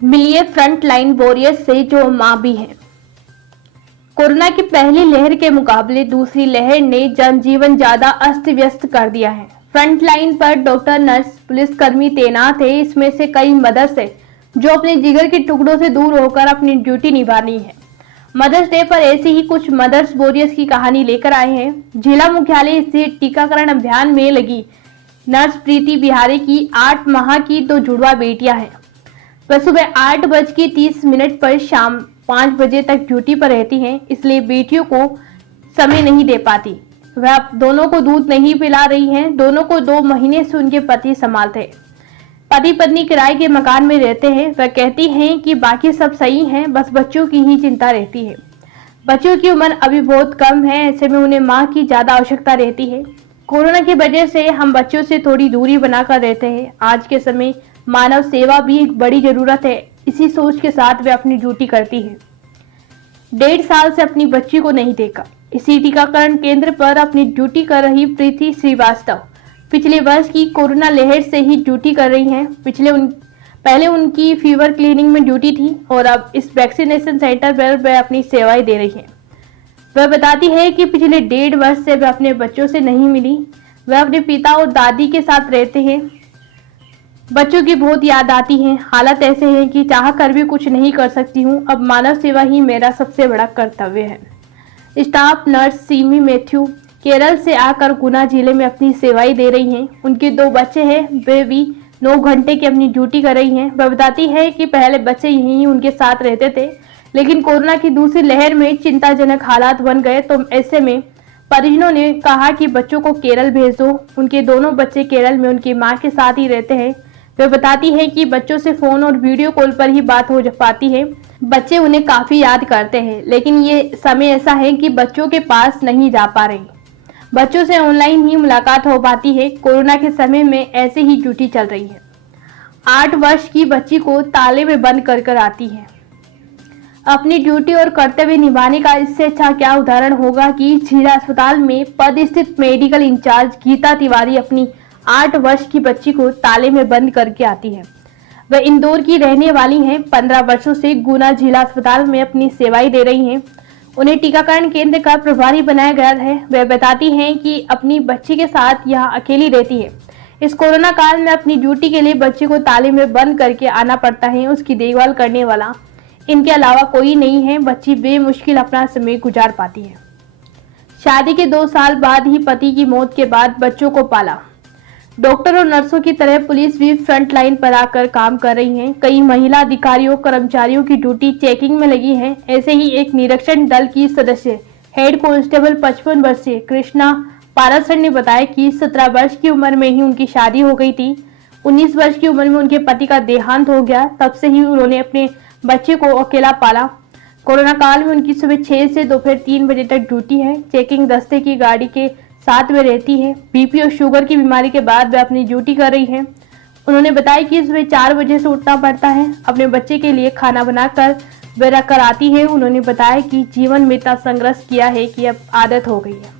मिलिए front line warriors से जो मां भी हैं। कोरोना की पहली लहर के मुकाबले दूसरी लहर ने जनजीवन ज्यादा अस्त व्यस्त कर दिया है। फ्रंट लाइन पर डॉक्टर, नर्स, पुलिसकर्मी तैनात है। इसमें से कई मदर्स है जो अपने जिगर के टुकड़ों से दूर होकर अपनी ड्यूटी निभा रही है। मदर्स डे पर ऐसे ही कुछ मदर्स वॉरियर्स की कहानी लेकर आए हैं। जिला मुख्यालय स्थित टीकाकरण अभियान में लगी नर्स प्रीति बिहारी की 8 माह की 2 जुड़वा बेटियां हैं। वह सुबह 8:30 पर शाम 5 बजे तक ड्यूटी पर रहती हैं, इसलिए बेटियों को समय नहीं दे पाती। वह दोनों को दूध नहीं पिला रही हैं। दोनों को 2 महीने से उनके पति संभालते हैं। पति पत्नी किराए के मकान में रहते हैं। वह कहती हैं कि बाकी सब सही है, बस बच्चों की ही चिंता रहती है। बच्चों की उम्र अभी बहुत कम है, ऐसे में उन्हें माँ की ज्यादा आवश्यकता रहती है। कोरोना की वजह से हम बच्चों से थोड़ी दूरी बनाकर रहते हैं। आज के समय मानव सेवा भी एक बड़ी जरूरत है। इसी सोच के साथ वे अपनी ड्यूटी करती है। 1.5 साल से अपनी बच्ची को नहीं देखा। इसी टीकाकरण केंद्र पर अपनी ड्यूटी कर रही प्रीति श्रीवास्तव पिछले वर्ष की कोरोना लहर से ही ड्यूटी कर रही हैं। पहले उनकी फीवर क्लिनिक में ड्यूटी थी और अब इस वैक्सीनेशन सेंटर पर वह अपनी सेवाएं दे रही हैं। वह बताती है कि पिछले 1.5 वर्ष से वह अपने बच्चों से नहीं मिली। वह अपने पिता और दादी के साथ रहते हैं। बच्चों की बहुत याद आती है। हालत ऐसे है कि चाह कर भी कुछ नहीं कर सकती हूँ। अब मानव सेवा ही मेरा सबसे बड़ा कर्तव्य है। Staff nurse semi Matthew Kerala से आकर गुना जिले में अपनी सेवाएं दे रही हैं। उनके 2 बच्चे हैं, वे भी 9 घंटे की अपनी ड्यूटी कर रही हैं। वह बताती है कि पहले बच्चे यहीं उनके साथ रहते थे, लेकिन कोरोना की दूसरी लहर में चिंताजनक हालात बन गए, तो ऐसे में परिजनों ने कहा कि बच्चों को केरल भेज दो। उनके दोनों बच्चे केरल में उनकी माँ के साथ ही रहते हैं। वे बताती है कि बच्चों से फोन और वीडियो कॉल पर ही बात हो पाती है। बच्चे उन्हें काफी याद करते हैं, लेकिन ये समय ऐसा है कि बच्चों के पास नहीं जा पा रही। बच्चों से ऑनलाइन ही मुलाकात हो पाती है। कोरोना के समय में ऐसे ही ड्यूटी चल रही है। 8 वर्ष की बच्ची को ताले में बंद कर आती है। अपनी ड्यूटी और कर्तव्य निभाने का इससे अच्छा क्या उदाहरण होगा कि जिला अस्पताल में पदस्थित मेडिकल इंचार्ज गीता तिवारी अपनी 8 वर्ष की बच्ची को ताले में बंद करके आती है। वह इंदौर की रहने वाली हैं। 15 वर्षों से गुना जिला अस्पताल में अपनी सेवाएं दे रही हैं। उन्हें टीकाकरण केंद्र का प्रभारी बनाया गया है। वह बताती हैं कि अपनी बच्ची के साथ यहाँ अकेली रहती है। इस कोरोना काल में अपनी ड्यूटी के लिए बच्ची को ताले में बंद करके आना पड़ता है। उसकी देखभाल करने वाला इनके अलावा कोई नहीं है। बच्ची बेमुश्किल अपना समय गुजार पाती है। शादी के 2 साल बाद ही पति की मौत के बाद बच्चों को पाला। डॉक्टर और नर्सों की तरह पुलिस भी फ्रंट लाइन पर आकर काम कर रही हैं। कई महिला अधिकारियों कर्मचारियों की ड्यूटी चेकिंग में लगी है। ऐसे ही एक निरीक्षण दल की सदस्य हेड कांस्टेबल 55 वर्षीय कृष्णा पारासर ने बताया कि 17 वर्ष की उम्र में ही उनकी शादी हो गई थी। 19 वर्ष की उम्र में उनके पति का देहांत हो गया। तब से ही उन्होंने अपने बच्चे को अकेला पाला। कोरोना काल में उनकी सुबह 6 से दोपहर 3 बजे तक ड्यूटी है। चेकिंग दस्ते की गाड़ी के साथ में रहती है। बीपी और शुगर की बीमारी के बाद वे अपनी ड्यूटी कर रही हैं। उन्होंने बताया कि सुबह 4 बजे से उठना पड़ता है। अपने बच्चे के लिए खाना बनाकर वे रख कर आती है। उन्होंने बताया कि जीवन में इतना संघर्ष किया है कि अब आदत हो गई है।